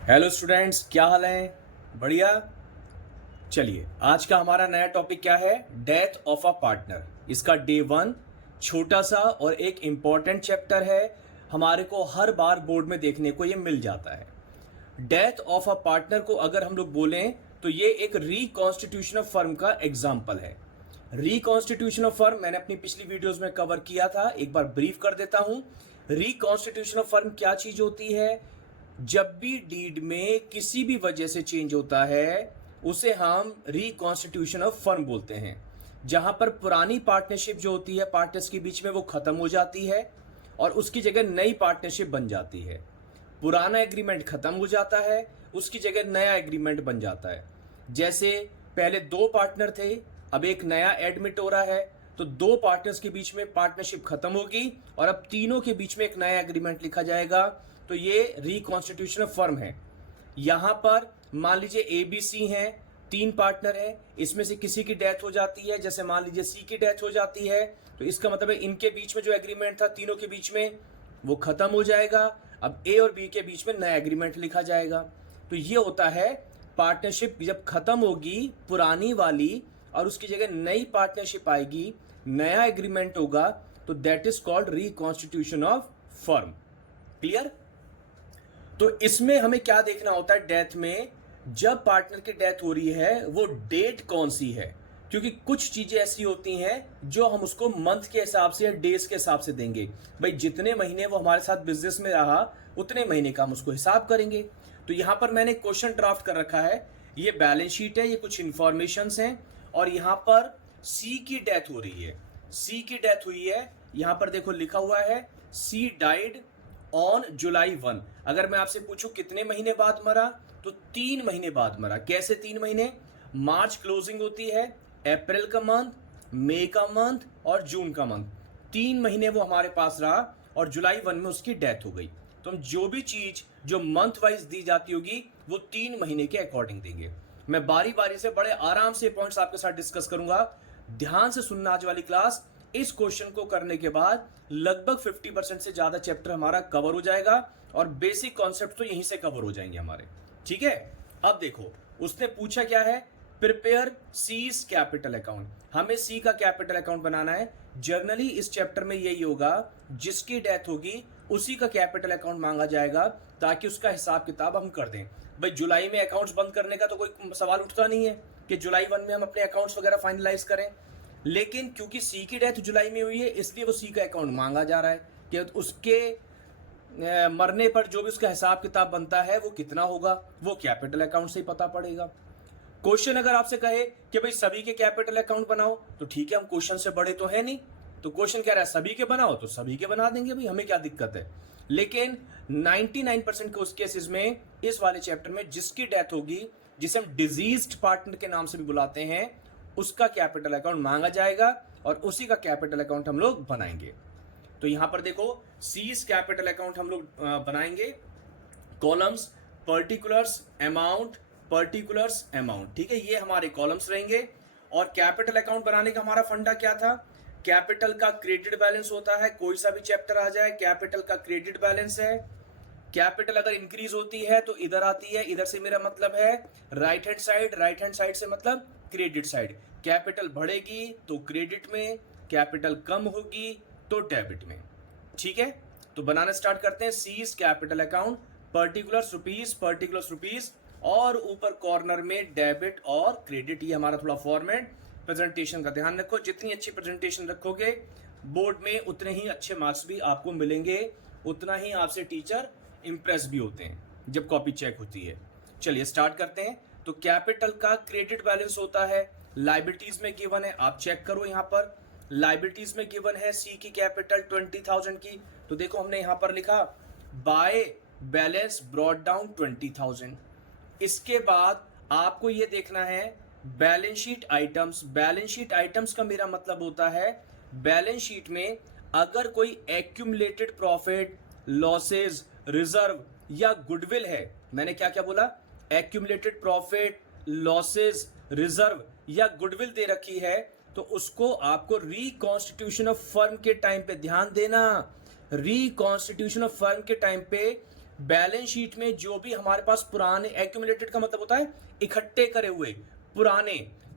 Hello students, क्या हाल है? बढ़िया। चलिए, आज का हमारा नया टॉपिक क्या है? Death of a partner. इसका डे 1 छोटा सा और एक इम्पॉर्टेंट चैप्टर है। हमारे को हर बार बोर्ड में देखने को ये मिल जाता है। डेथ ऑफ अ पार्टनर को अगर हम लोग बोलें तो ये एक रिकॉन्स्टिट्यूशन ऑफ फर्म का एग्जाम्पल है। रिकॉन्स्टिट्यूशन ऑफ फर्म मैंने अपनी पिछली वीडियोस में कवर किया था, एक बार ब्रीफ कर देता हूं। रिकॉन्स्टिट्यूशन ऑफ फर्म क्या चीज होती है? जब भी डीड में किसी भी वजह से चेंज होता है उसे हम रिकॉन्स्टिट्यूशन ऑफ फर्म बोलते हैं। जहां पर पुरानी पार्टनरशिप जो होती है पार्टनर्स के बीच में वो खत्म हो जाती है और उसकी जगह नई पार्टनरशिप बन जाती है। पुराना एग्रीमेंट खत्म हो जाता है, उसकी जगह नया एग्रीमेंट बन जाता है। जैसे पहले 2 पार्टनर थे, अब एक नया एडमिट हो रहा है, तो 2 पार्टनर्स के बीच में पार्टनरशिप खत्म होगी और अब तीनों के बीच में एक नया एग्रीमेंट लिखा जाएगा। तो ये रिकॉन्स्टिट्यूशन ऑफ फर्म है। यहां पर मान लीजिए एबीसी हैं, 3 पार्टनर हैं, इसमें से किसी की डेथ हो जाती है, जैसे मान लीजिए सी की डेथ हो जाती है, तो इसका मतलब है इनके बीच में जो एग्रीमेंट था तीनों के बीच में वो खत्म हो जाएगा। अब ए और बी के बीच में नया एग्रीमेंट लिखा जाएगा। तो ये होता है पार्टनरशिप जब खत्म होगी पुरानी वाली और उसकी जगह नई पार्टनरशिप आएगी, नया एग्रीमेंट होगा, तो that is called reconstitution of firm. Clear? तो इसमें हमें क्या देखना होता है डेथ में? जब पार्टनर की डेथ हो रही है वो डेट कौन सी है, क्योंकि कुछ चीजें ऐसी होती हैं जो हम उसको मंथ के हिसाब से या डेज के हिसाब से देंगे। भाई जितने महीने वो हमारे साथ बिजनेस में रहा उतने महीने का हम उसको हिसाब करेंगे। तो यहां पर मैंने क्वेश्चन ड्राफ्ट कर रखा है, ये बैलेंस शीट है, ये कुछ इंफॉर्मेशन हैं और यहां पर सी की डेथ हो रही है। सी की डेथ हुई है, यहां पर देखो लिखा हुआ है सी डाइड ऑन जुलाई 1। अगर मैं आपसे पूछूं कितने महीने बाद मरा, तो 3 महीने बाद मरा। कैसे 3 महीने? मार्च क्लोजिंग होती है, अप्रैल का मंथ, मई का मंथ और जून का मंथ, 3 महीने वो हमारे पास रहा और जुलाई 1 में उसकी डेथ हो गई। तो हम जो भी चीज जो मंथ वाइज दी जाती होगी वो 3 महीने के अकॉर्डिंग देंगे। मैं बारी बारी से बड़े आराम से पॉइंट्स आपके साथ डिस्कस करूंगा। ध्यान से सुनना आज वाली क्लास। इस क्वेश्चन को करने के बाद लगभग 50% से ज्यादा चैप्टर हमारा कवर हो जाएगा और बेसिक कॉन्सेप्ट तो यहीं से कवर हो जाएंगे हमारे। ठीक है? अब देखो उसने पूछा क्या है, प्रिपेयर सीज कैपिटल अकाउंट। हमें सी का कैपिटल अकाउंट बनाना है। जनरली इस चैप्टर में यही होगा, जिसकी डेथ होगी उसी का कैपिटल अकाउंट मांगा जाएगा ताकि उसका हिसाब किताब हम कर दें। भाई जुलाई में अकाउंट्स बंद करने का तो कोई सवाल उठता नहीं है कि जुलाई 1 में हम अपने अकाउंट्स वगैरह फाइनलाइज करें, लेकिन क्योंकि सी की डेथ जुलाई में हुई है इसलिए वो सी का अकाउंट मांगा जा रहा है कि उसके मरने पर जो भी उसका हिसाब किताब बनता है वो कितना होगा, वो कैपिटल अकाउंट से ही पता पड़ेगा। क्वेश्चन अगर आपसे कहे कि भाई सभी के कैपिटल अकाउंट बनाओ, तो ठीक है, हम क्वेश्चन से बड़े तो है नहीं, तो क्वेश्चन कह रहा है सभी के बनाओ तो सभी के बना देंगे, भाई हमें क्या दिक्कत है। लेकिन 99% के उस केसेस में इस वाले चैप्टर में जिसकी डेथ होगी, जिसे हम डिजीज्ड पार्टनर के नाम से भी बुलाते हैं, उसका कैपिटल अकाउंट मांगा जाएगा और उसी का कैपिटल अकाउंट हम लोग बनाएंगे। तो यहां पर देखो सीज कैपिटल अकाउंट हम लोग बनाएंगे। Columns particulars amount, particulars amount, ठीक है, ये हमारे कॉलम्स रहेंगे। और कैपिटल अकाउंट बनाने का हमारा फंडा क्या था? कैपिटल का क्रेडिट बैलेंस होता है, कोई सा भी चैप्टर आ जाए कैपिटल का क्रेडिट बैलेंस है। कैपिटल अगर इंक्रीज होती है तो इधर आती है, इधर से मेरा मतलब है right hand side, right hand side से मतलब क्रेडिट साइड। कैपिटल बढ़ेगी तो क्रेडिट में, कैपिटल कम होगी तो डेबिट में। ठीक है, तो बनाना स्टार्ट करते हैं। Seize capital account, particulars rupees, particulars rupees और ऊपर कॉर्नर में डेबिट और क्रेडिट। ये हमारा थोड़ा फॉर्मेट प्रेजेंटेशन का ध्यान रखो, जितनी अच्छी प्रेजेंटेशन रखोगे बोर्ड में उतने ही अच्छे मार्क्स भी आपको मिलेंगे, उतना ही आपसे टीचर इंप्रेस भी होते हैं जब कॉपी चेक होती है। चलिए स्टार्ट करते हैं। तो कैपिटल का क्रेडिट बैलेंस होता है, लाइबिलिटीज में गिवन है, आप चेक करो यहां पर लाइबिलिटीज में गिवन है सी की कैपिटल 20,000 की। तो देखो हमने यहां पर लिखा बाय बैलेंस ब्रॉट डाउन 20,000। इसके बाद आपको यह देखना है balance sheet items. Balance sheet items का मेरा मतलब होता है बैलेंस शीट में अगर कोई एक्यूमुलेटेड प्रॉफिट, लॉसेज, रिजर्व या गुडविल है। मैंने क्या क्या बोला? एक्यूमुलेटेड प्रॉफिट, लॉसेज, रिजर्व या गुडविल दे रखी है, तो उसको आपको रिकॉन्स्टिट्यूशन ऑफ फर्म के टाइम पे ध्यान देना। रिकॉन्स्टिट्यूशन ऑफ फर्म के टाइम पे बैलेंस शीट में जो भी हमारे पास पुराने, एक्यूमुलेटेड का मतलब होता है इकट्ठे करे हुए पुराने,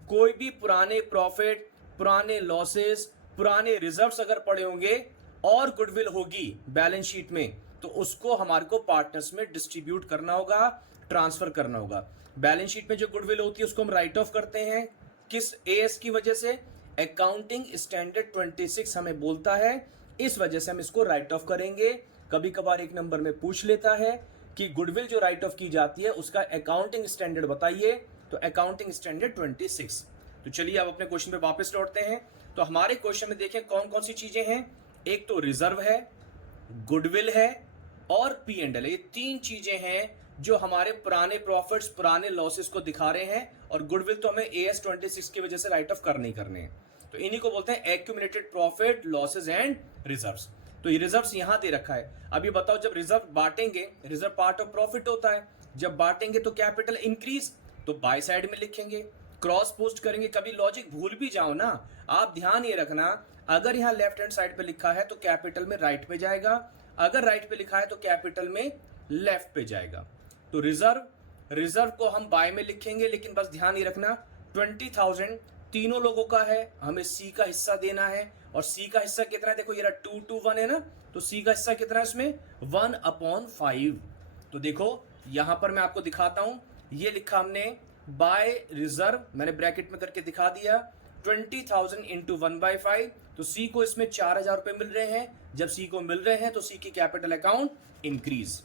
कोई भी पुराने प्रॉफिट, पुराने लॉसेस, पुराने रिजर्व्स अगर पड़े होंगे और गुडविल होगी बैलेंस शीट में, तो उसको हमारे को पार्टनर्स में डिस्ट्रीब्यूट करना होगा, ट्रांसफर करना होगा। बैलेंस शीट में जो गुडविल होती है उसको हम राइट ऑफ करते हैं, किस एएस की वजह से? अकाउंटिंग स्टैंडर्ड 26 हमें बोलता है, इस वजह से हम इसको राइट ऑफ करेंगे। कभी कभार एक नंबर में पूछ लेता है कि गुडविल जो राइट ऑफ की जाती है उसका अकाउंटिंग स्टैंडर्ड बताइए, तो अकाउंटिंग स्टैंडर्ड 26। तो चलिए अब अपने क्वेश्चन पे वापस लौटते हैं। तो हमारे क्वेश्चन में देखें कौन कौन सी चीजें हैं। एक तो रिजर्व है, गुडविल है और पी एंड एल। ये तीन चीजें हैं जो हमारे पुराने प्रॉफिट्स, पुराने लॉसेस को दिखा रहे हैं, और गुडविल तो हमें एएस 26 की वजह से राइट ऑफ करने ही करने हैं। तो इन्हीं को बोलते हैं accumulated profit, losses and reserves. तो ये रिजर्व्स यहां दे रखा है। अभी बताओ, जब रिजर्व बांटेंगे, रिजर्व पार्ट ऑफ प्रॉफिट होता है, जब बांटेंगे तो कैपिटल इंक्रीज, तो बाय साइड में लिखेंगे, क्रॉस पोस्ट करेंगे। कभी लॉजिक भूल भी जाओ ना, आप ध्यान ये रखना, अगर यहां लेफ्ट हैंड साइड पे लिखा है तो कैपिटल में राइट पे जाएगा, अगर राइट पे लिखा है तो कैपिटल में लेफ्ट पे जाएगा। तो रिजर्व को हम बाय में लिखेंगे, लेकिन बस ध्यान ये रखना 20,000 तीनों लोगों का है, हमें सी का हिस्सा देना है। और सी का हिस्सा कितना है? देखो ये 2 to 1 है ना, तो सी का हिस्सा कितना है इसमें? 1/5। तो देखो यहां पर मैं आपको दिखाता हूं, ये लिखा हमने बाय रिजर्व, मैंने ब्रैकेट में करके दिखा दिया, 20,000 इंटू 1/5। तो सी को इसमें 4,000 रुपए मिल रहे हैं। जब सी को मिल रहे हैं तो सी की कैपिटल अकाउंट इंक्रीज।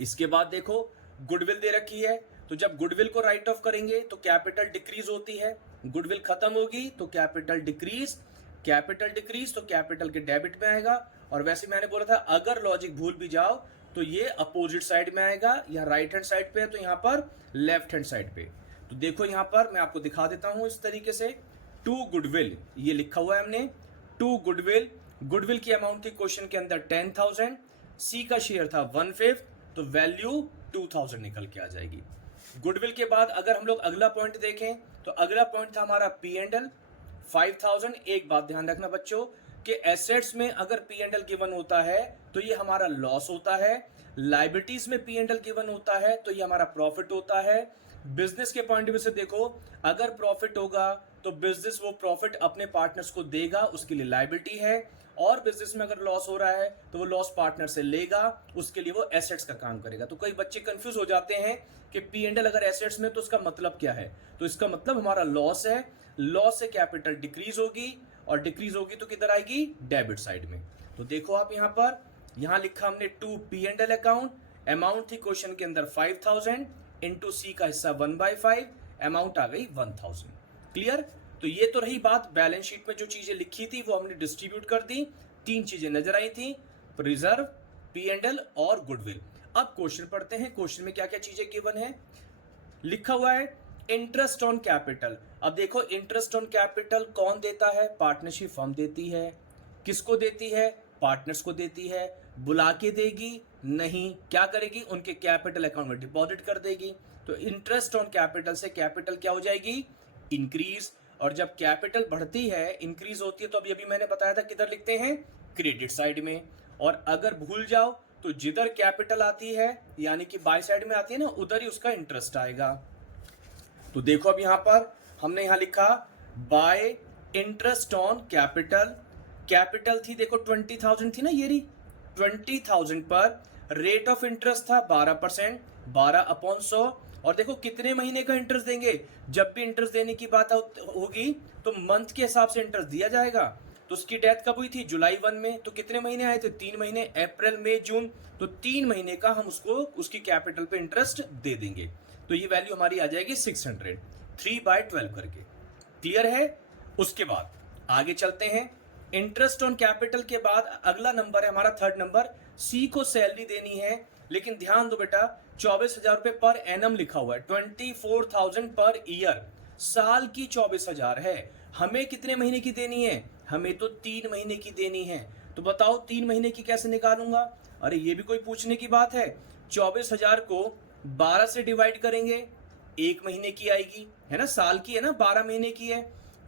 इसके बाद देखो गुडविल दे रखी है, तो जब गुडविल को राइट ऑफ करेंगे तो कैपिटल डिक्रीज होती है, गुडविल खत्म होगी तो कैपिटल डिक्रीज, कैपिटल डिक्रीज तो कैपिटल के डेबिट में आएगा। और वैसे मैंने बोला था अगर लॉजिक भूल भी जाओ तो ये अपोजिट साइड में आएगा, यहाँ राइट हैंड साइड पे है तो यहाँ पर लेफ्ट हैंड साइड पे। तो देखो यहाँ पर मैं आपको दिखा देता हूं इस तरीके से, टू गुडविल ये लिखा हुआ है हमने, टू गुडविल, गुडविल की अमाउंट थी क्वेश्चन के अंदर 10,000, सी का शेयर था 1/5, तो वैल्यू 2,000 निकल के आ जाएगी। गुडविल के बाद अगर हम लोग अगला पॉइंट देखें तो अगला पॉइंट था हमारा पी एंड एल 5,000। एक बात ध्यान रखना बच्चों कि एसेट्स में अगर पी एंड एल गिवन होता है तो ये हमारा लॉस होता है, लाइबिलिटीज में पी एंड एल गिवन होता है तो ये हमारा प्रॉफिट होता है। बिजनेस के पॉइंट ऑफ व्यू से देखो, अगर प्रॉफिट होगा तो बिजनेस वो प्रॉफिट अपने पार्टनर्स को देगा, उसके लिए लाइबिलिटी है। और बिजनेस में अगर लॉस हो रहा है तो वो लॉस पार्टनर से लेगा, उसके लिए वो एसेट्स का काम करेगा। तो कई बच्चे कंफ्यूज हो जाते हैं कि पी एंड एल अगर एसेट्स में तो उसका मतलब क्या है, तो इसका मतलब हमारा लॉस है, लॉस से कैपिटल डिक्रीज होगी, और डिक्रीज होगी तो किधर आएगी? डेबिट साइड में। तो देखो आप यहां पर, यहां लिखा हमने to P and L account, amount थी क्वेश्चन के अंदर 5,000 इंटू सी का हिस्सा 1/5, अमाउंट आ गई 1,000। क्लियर? तो ये तो रही बात, बैलेंस शीट में जो चीजें लिखी थी वो हमने डिस्ट्रीब्यूट कर दी। तीन चीजें नजर आई थी, रिजर्व, पी एंड एल और गुडविल। अब क्वेश्चन पढ़ते हैं, क्वेश्चन में क्या क्या चीजें गिवन है। लिखा हुआ है इंटरेस्ट ऑन कैपिटल। अब देखो इंटरेस्ट ऑन कैपिटल कौन देता है? पार्टनरशिप फर्म देती है। किसको देती है? पार्टनर्स को देती है। बुला के देगी? नहीं, क्या करेगी? उनके कैपिटल अकाउंट में डिपॉजिट कर देगी। तो इंटरेस्ट ऑन कैपिटल से कैपिटल क्या हो जाएगी? इंक्रीज। और जब कैपिटल बढ़ती है, इंक्रीज होती है, तो अभी मैंने बताया था किधर लिखते हैं? क्रेडिट साइड में। और अगर भूल जाओ तो जिधर कैपिटल आती है यानी कि बाय साइड में आती है ना, उधर ही उसका इंटरेस्ट आएगा। तो देखो अब यहां पर हमने यहां लिखा bye interest on capital, capital थी देखो 20,000 थी ना, ये रही 20,000 पर रेट ऑफ इंटरेस्ट था 12%, 12/100। और देखो कितने महीने का इंटरेस्ट देंगे? जब भी इंटरेस्ट देने की बात होगी तो मंथ के हिसाब से इंटरेस्ट दिया जाएगा। तो उसकी डेथ कब हुई थी? जुलाई 1 में। तो कितने महीने आए थे? 3 महीने, अप्रैल मई जून। तो 3 महीने का हम उसको उसकी कैपिटल पे इंटरेस्ट दे देंगे। तो ये वैल्यू हमारी आ जाएगी 600, 3/12 करके। क्लियर है? उसके बाद आगे चलते हैं। इंटरेस्ट ऑन कैपिटल के बाद अगला नंबर है हमारा थर्ड नंबर, सी को सैलरी देनी है। लेकिन ध्यान दो बेटा, 24,000 रुपए पर एनम लिखा हुआ है, 24,000 पर ईयर, साल की 24,000 है। हमें कितने महीने की देनी है? हमें तो 3 महीने की देनी है। तो बताओ 3 महीने की कैसे निकालूंगा? अरे ये भी कोई पूछने की बात है। 24,000 को 12 से डिवाइड करेंगे, 1 महीने की आएगी, है ना, साल की है ना, 12 महीने की है।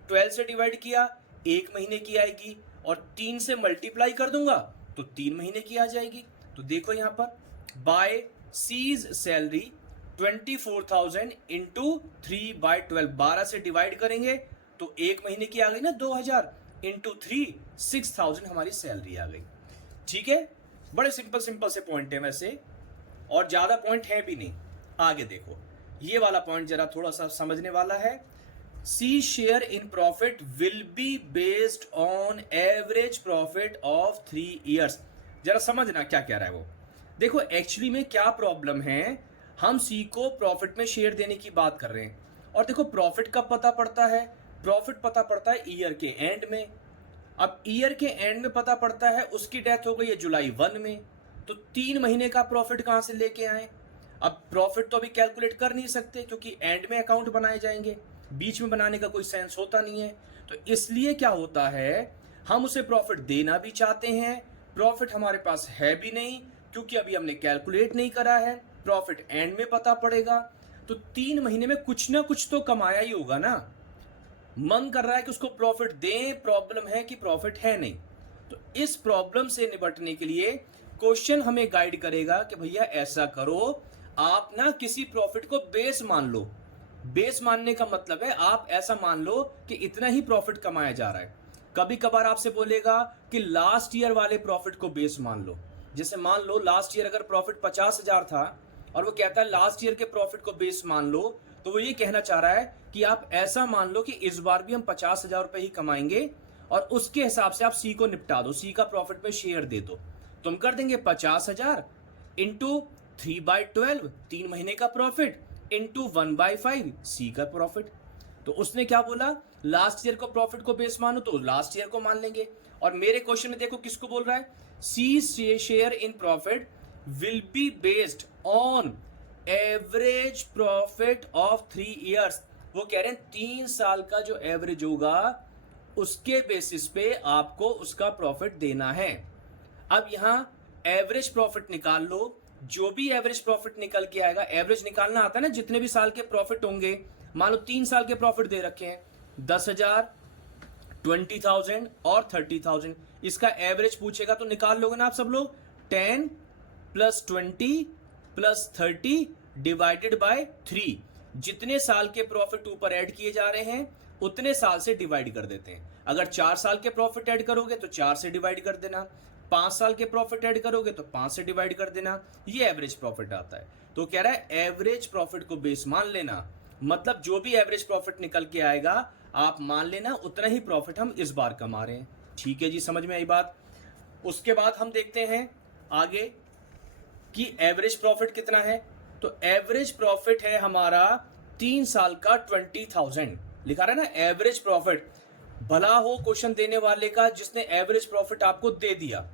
12 से डिवाइड किया, 1 महीने की आएगी, और 3 से मल्टीप्लाई कर दूंगा तो 3 महीने की आ जाएगी। तो देखो यहां पर बाय सीज सैलरी 24,000 इंटू 3/12, 12 से डिवाइड करेंगे तो एक महीने की आ गई ना 2,000 इंटू 3 6,000 हमारी सैलरी आ गई। ठीक है, बड़े सिंपल सिंपल से पॉइंट है वैसे, और ज्यादा पॉइंट है भी नहीं। आगे देखो, ये वाला पॉइंट जरा थोड़ा सा समझने वाला है। C share in profit will be based on average profit of 3 years. जरा समझना क्या कह रहा है वो। देखो एक्चुअली में क्या प्रॉब्लम है, हम सी को प्रॉफिट में शेयर देने की बात कर रहे हैं, और देखो प्रॉफिट कब पता पड़ता है, प्रॉफिट पता पड़ता है ईयर के एंड में। अब ईयर के एंड में पता पड़ता है उसकी डेथ हो गई है जुलाई 1 में, तो 3 महीने का प्रॉफिट कहां से लेके आए। अब प्रॉफिट तो अभी कैलकुलेट कर नहीं सकते क्योंकि एंड में अकाउंट बनाए जाएंगे, बीच में बनाने का कोई सेंस होता नहीं है। तो इसलिए क्या होता है, हम उसे प्रॉफिट देना भी चाहते हैं, प्रॉफिट हमारे पास है भी नहीं क्योंकि अभी हमने कैलकुलेट नहीं करा है, प्रॉफिट एंड में पता पड़ेगा। तो 3 महीने में कुछ ना कुछ तो कमाया ही होगा ना, मन कर रहा है कि उसको प्रॉफिट दें, प्रॉब्लम है कि प्रॉफिट है नहीं। तो इस प्रॉब्लम से निपटने के लिए क्वेश्चन हमें गाइड करेगा कि भैया ऐसा करो, आप ना किसी प्रॉफिट को बेस मान लो। बेस मानने का मतलब है आप ऐसा मान लो कि इतना ही प्रॉफिट कमाया जा रहा है। कभी कभार आपसे बोलेगा कि लास्ट ईयर वाले प्रॉफिट को बेस मान लो। जैसे मान लो लास्ट ईयर अगर प्रॉफिट 50,000 था और वो कहता है लास्ट ईयर के प्रॉफिट को बेस मान लो, तो वो ये कहना चाह रहा है कि आप ऐसा मान लो कि इस बार भी हम 50,000 रुपए ही कमाएंगे और उसके हिसाब से आप सी को निपटा दो, सी का प्रॉफिट में शेयर दे दो। तुम कर देंगे 50,000 इंटू 3/12, 3 महीने का प्रॉफिट, इंटू 1/5 सी का प्रॉफिट। तो उसने क्या बोला, लास्ट ईयर को प्रॉफिट को बेस मानो, तो लास्ट ईयर को मान लेंगे। और मेरे क्वेश्चन में देखो किसको बोल रहा है, C share in profit will be based on average profit of 3 years. वो कह रहे हैं 3 साल का जो एवरेज होगा उसके बेसिस पे आपको उसका प्रॉफिट देना है। अब यहां एवरेज प्रॉफिट निकाल लो, जो भी एवरेज प्रॉफिट निकल के आएगा, एवरेज निकालना आता है ना, जितने भी साल के प्रॉफिट होंगे, मान लो 3 साल के प्रॉफिट दे रखे हैं 10,000, 20,000 और 30,000, इसका एवरेज पूछेगा तो निकाल लोगे ना आप सब लोग। 10 प्लस 20 प्लस 30 डिवाइडेड बाय 3, जितने साल के प्रॉफिट ऊपर ऐड किए जा रहे हैं उतने साल से डिवाइड कर देते हैं। अगर 4 साल के प्रॉफिट ऐड करोगे तो 4 से डिवाइड कर देना, 5 साल के प्रॉफिट ऐड करोगे तो 5 से डिवाइड कर देना, ये एवरेज प्रॉफिट आता है। तो कह रहा है एवरेज प्रॉफिट को बेस मान लेना, मतलब जो भी एवरेज प्रॉफिट निकल के आएगा आप मान लेना उतना ही प्रॉफिट हम इस बार कमा रहे हैं। ठीक है जी, समझ में आई बात। उसके बाद हम देखते हैं आगे कि एवरेज प्रॉफिट कितना है। तो एवरेज प्रॉफिट है हमारा 3 साल का 20,000 लिखा रहा है ना, एवरेज प्रॉफिट। भला हो क्वेश्चन देने वाले का जिसने एवरेज प्रॉफिट आपको दे दिया,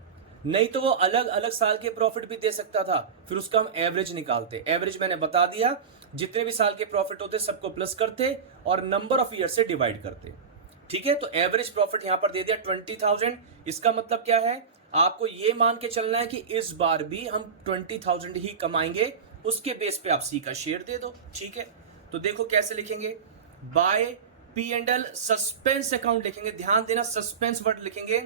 नहीं तो वो अलग अलग साल के प्रॉफिट भी दे सकता था, फिर उसका हम एवरेज निकालते। एवरेज मैंने बता दिया, जितने भी साल के प्रॉफिट होते सबको प्लस करते और नंबर ऑफ ईयर से डिवाइड करते। ठीक है, तो एवरेज प्रॉफिट यहां पर दे दिया 20,000। इसका मतलब क्या है, आपको ये मान के चलना है कि इस बार भी हम 20,000 ही कमाएंगे, उसके बेस पे आप सी का शेयर दे दो। ठीक है, तो देखो कैसे लिखेंगे, बाय P&L सस्पेंस अकाउंट लिखेंगे। ध्यान देना, सस्पेंस वर्ड लिखेंगे।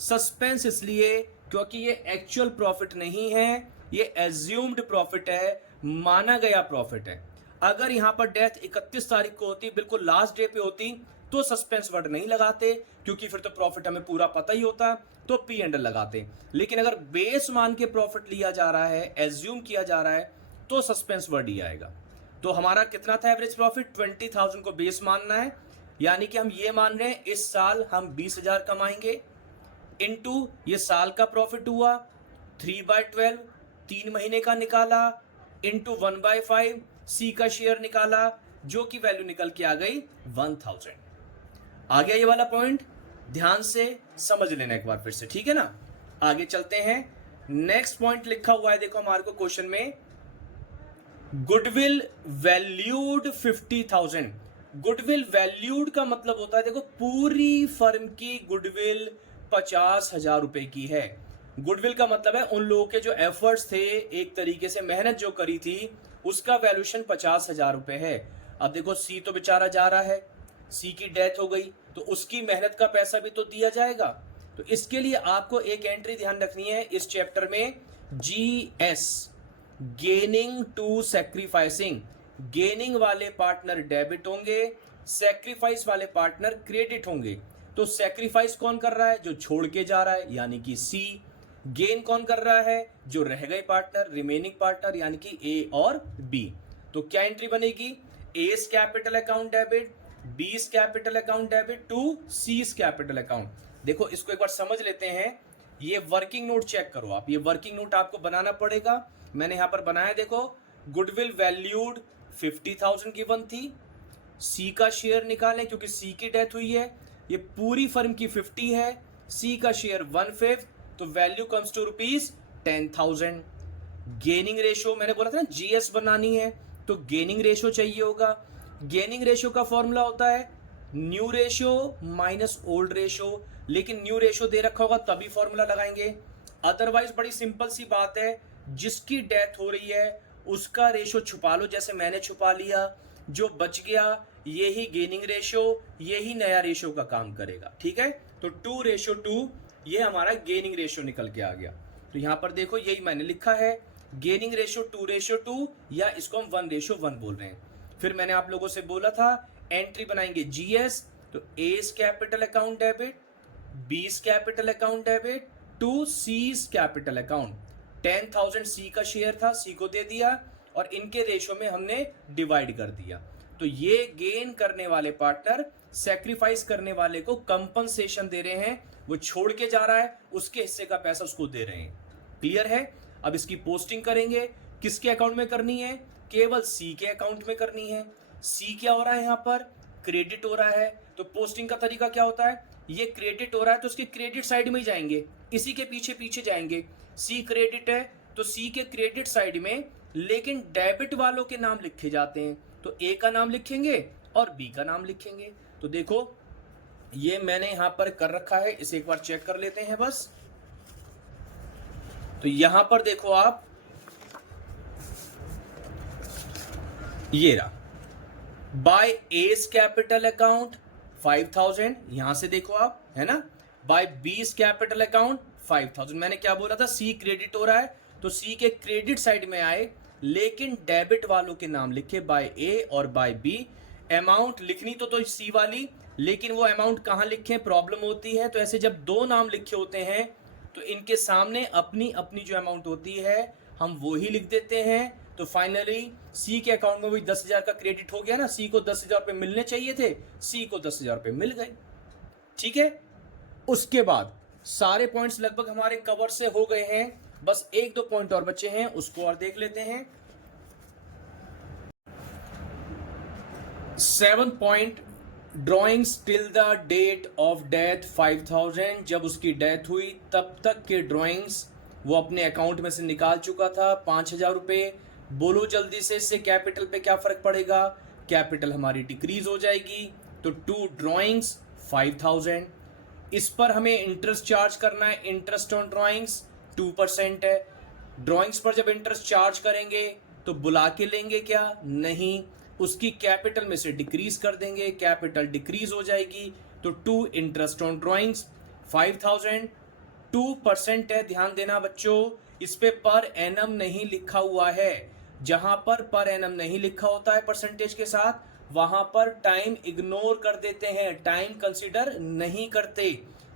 सस्पेंस इसलिए क्योंकि ये एक्चुअल प्रॉफिट नहीं है, ये एज्यूम्ड प्रॉफिट है, माना गया प्रॉफिट है। अगर यहां पर डेथ 31 तारीख को होती, बिल्कुल लास्ट डे पे होती, तो सस्पेंस वर्ड नहीं लगाते क्योंकि फिर तो प्रॉफिट हमें पूरा पता ही होता, तो P&L लगाते। लेकिन अगर बेस मान के प्रॉफिट लिया जा रहा है, एज्यूम किया जा रहा है, तो सस्पेंस वर्ड ही आएगा। तो हमारा कितना था एवरेज प्रॉफिट, 20,000 को बेस मानना है, यानी कि हम ये मान रहे हैं इस साल हम 20,000 कमाएंगे, इनटू ये साल का प्रॉफिट हुआ 3/12, 3 महीने का निकाला, इनटू 1/5 सी का शेयर निकाला, जो की वैल्यू निकल के आ गई 1,000। आ गया ये वाला पॉइंट, ध्यान से समझ लेना एक बार फिर से। ठीक है ना, आगे चलते हैं। नेक्स्ट पॉइंट लिखा हुआ है, देखो हमारे को क्वेश्चन में, गुडविल वैल्यूड 50,000। गुडविल वैल्यूड का मतलब होता है, देखो पूरी फर्म की गुडविल 50,000 रुपए की है। गुडविल का मतलब है उन लोगों के जो एफर्ट्स थे, एक तरीके से मेहनत जो करी थी, उसका वैल्यूएशन 50,000 रुपए है। अब देखो सी तो बेचारा जा रहा है, सी की डेथ हो गई, तो उसकी मेहनत का पैसा भी तो दिया जाएगा। तो इसके लिए आपको एक एंट्री ध्यान रखनी है इस चैप्टर में, GS gaining to sacrificing, gaining वाले पार्टनर डेबिट होंगे, सैक्रिफाइस वाले पार्टनर क्रेडिट होंगे। तो सैक्रिफाइस कौन कर रहा है? जो छोड़ के जा रहा है यानी कि सी। गेन कौन कर रहा है? जो रह गए पार्टनर, रिमेनिंग पार्टनर यानी कि ए और बी। तो क्या एंट्री बनेगी? S capital account debit, B's capital account debit to C's capital account. देखो इसको एक बार समझ लेते हैं। ये वर्किंग नोट चेक करो आप, ये वर्किंग नोट आपको बनाना पड़ेगा। मैंने यहां पर बनाया, देखो गुडविल वैल्यूड 50,000 गिवन थी। सी का शेयर निकालें क्योंकि सी की डेथ हुई है। ये पूरी फर्म की 50 है, सी का शेयर 1/5, तो value comes to ₹10,000। Gaining ratio मैंने बोला था ना जीएस बनानी है, तो गेनिंग रेशो चाहिए होगा। गेनिंग रेशो का फॉर्मूला होता है new ratio minus old ratio, लेकिन न्यू रेशो दे रखा होगा तभी फॉर्मूला लगाएंगे। अदरवाइज बड़ी सिंपल सी बात है, जिसकी डेथ हो रही है उसका रेशो छुपा लो, जैसे मैंने छुपा लिया। जो बच गया यही गेनिंग रेशो, यही नया रेशो का काम करेगा। ठीक है, तो 2:2 ये हमारा गेनिंग रेशो निकल के आ गया। तो यहां पर देखो यही मैंने लिखा है, गेनिंग रेशो 2:2 या इसको हम 1:1 बोल रहे हैं। फिर मैंने आप लोगों से बोला था एंट्री बनाएंगे जीएस, तो S capital account debit, B's capital account debit to C's capital account. 10,000 C का शेयर था, सी को दे दिया और इनके रेशो में हमने डिवाइड कर दिया। तो ये गेन करने वाले पार्टनर सैक्रिफाइस करने वाले को कंपनसेशन दे रहे हैं, वो छोड़ के जा रहा है, उसके हिस्से का पैसा उसको दे रहे हैं। क्लियर है? अब इसकी पोस्टिंग करेंगे, किसके अकाउंट में करनी है? केवल सी के अकाउंट में करनी है। सी क्या हो रहा है? यहाँ पर क्रेडिट हो रहा है। तो पोस्टिंग का तरीका क्या होता है? ये क्रेडिट हो रहा है तो उसके क्रेडिट साइड में ही जाएंगे, इसी के पीछे पीछे जाएंगे। सी क्रेडिट है तो सी के क्रेडिट साइड में, लेकिन डेबिट वालों के नाम लिखे जाते हैं, तो ए का नाम लिखेंगे और बी का नाम लिखेंगे। तो देखो ये मैंने यहां पर कर रखा है, इसे एक बार चेक कर लेते हैं बस। तो यहां पर देखो आप, ये रहा बाय एस कैपिटल अकाउंट 5,000, यहां से देखो आप, है ना। बाय बीस कैपिटल अकाउंट 5,000। मैंने क्या बोला था? सी क्रेडिट हो रहा है तो सी के क्रेडिट साइड में आए, लेकिन डेबिट वालों के नाम लिखे बाय ए और बाय बी। अमाउंट लिखनी तो सी वाली, लेकिन वो अमाउंट कहां लिखे प्रॉब्लम होती है। तो ऐसे जब दो नाम लिखे होते हैं तो इनके सामने अपनी अपनी जो अमाउंट होती है हम वो ही लिख देते हैं। तो फाइनली सी के अकाउंट में भी 10,000 का क्रेडिट हो गया ना, सी को 10,000 रुपए मिलने चाहिए थे, सी को 10,000 रुपए मिल गए। ठीक है, उसके बाद सारे पॉइंट्स लगभग हमारे कवर से हो गए हैं, बस एक दो पॉइंट और बचे हैं, उसको और देख लेते हैं। 7 point, drawings till the date of death 5,000। जब उसकी डेथ हुई तब तक के ड्रॉइंग्स वो अपने अकाउंट में से निकाल चुका था 5,000 रुपए। बोलो जल्दी से, इससे कैपिटल पे क्या फर्क पड़ेगा? कैपिटल हमारी डिक्रीज हो जाएगी। तो 2 ड्रॉइंग्स 5,000। इस पर हमें इंटरेस्ट चार्ज करना है, इंटरेस्ट ऑन ड्रॉइंग्स 2% है। ड्रॉइंग्स पर जब इंटरेस्ट चार्ज करेंगे तो बुला के लेंगे क्या? नहीं, उसकी कैपिटल में से डिक्रीज कर देंगे, कैपिटल डिक्रीज हो जाएगी। तो 2 इंटरेस्ट ऑन ड्रॉइंग्स 5,000, 2% है। ध्यान देना बच्चों, इस पे पर एनम नहीं लिखा हुआ है। जहां पर एनम नहीं लिखा होता है परसेंटेज के साथ, वहां पर टाइम इग्नोर कर देते हैं, टाइम कंसीडर नहीं करते।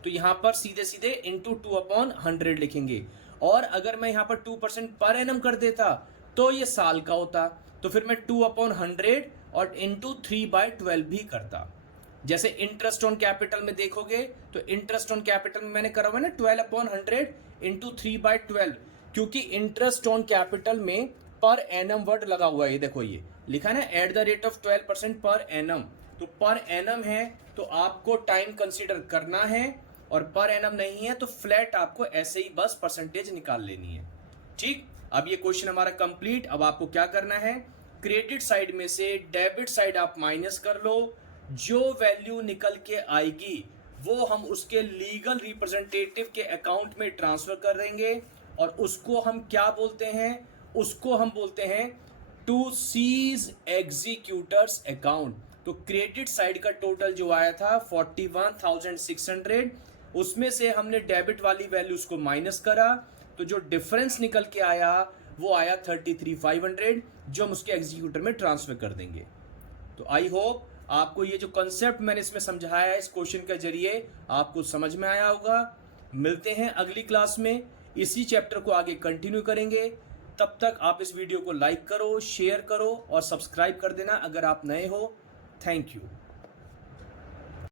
तो यहां पर सीधे सीधे इंटू 2/100 लिखेंगे। और अगर मैं यहां पर 2% पर एनम कर देता तो ये साल का होता, तो फिर मैं 2/100 और इंटू 3/12 भी करता। जैसे इंटरेस्ट ऑन कैपिटल में देखोगे तो इंटरेस्ट ऑन कैपिटल में मैंने करा हुआ ना 12/100 इंटू 3/12, क्योंकि इंटरेस्ट ऑन कैपिटल में पर एनम वर्ड लगा हुआ है। ये देखो, ये लिखा है ना at the rate of 12% per annum, तो पर एनम है तो आपको टाइम कंसीडर करना है, और पर एनम नहीं है तो फ्लैट आपको ऐसे ही बस परसेंटेज निकाल लेनी है। ठीक, अब ये क्वेश्चन हमारा कंप्लीट। अब आपको क्या करना है? क्रेडिट साइड में से डेबिट साइड आप माइनस कर लो, जो वैल्यू निकल के आएगी वो हम उसके लीगल रिप्रेजेंटेटिव के अकाउंट में ट्रांसफर कर देंगे, और उसको हम क्या बोलते हैं? उसको हम बोलते हैं टू सीज एग्जीक्यूटर्स अकाउंट। तो क्रेडिट साइड का टोटल जो आया था 41,600, उसमें से हमने डेबिट वाली वैल्यूज को माइनस करा, तो जो डिफरेंस निकल के आया वो आया 33,500 जो हम उसके एग्जीक्यूटर में ट्रांसफर कर देंगे। तो आई होप आपको ये जो कंसेप्ट मैंने इसमें समझाया है इस क्वेश्चन के जरिए आपको समझ में आया होगा। मिलते हैं अगली क्लास में, इसी चैप्टर को आगे कंटिन्यू करेंगे। तब तक आप इस वीडियो को लाइक करो, शेयर करो और सब्सक्राइब कर देना अगर आप नए हो। Thank you.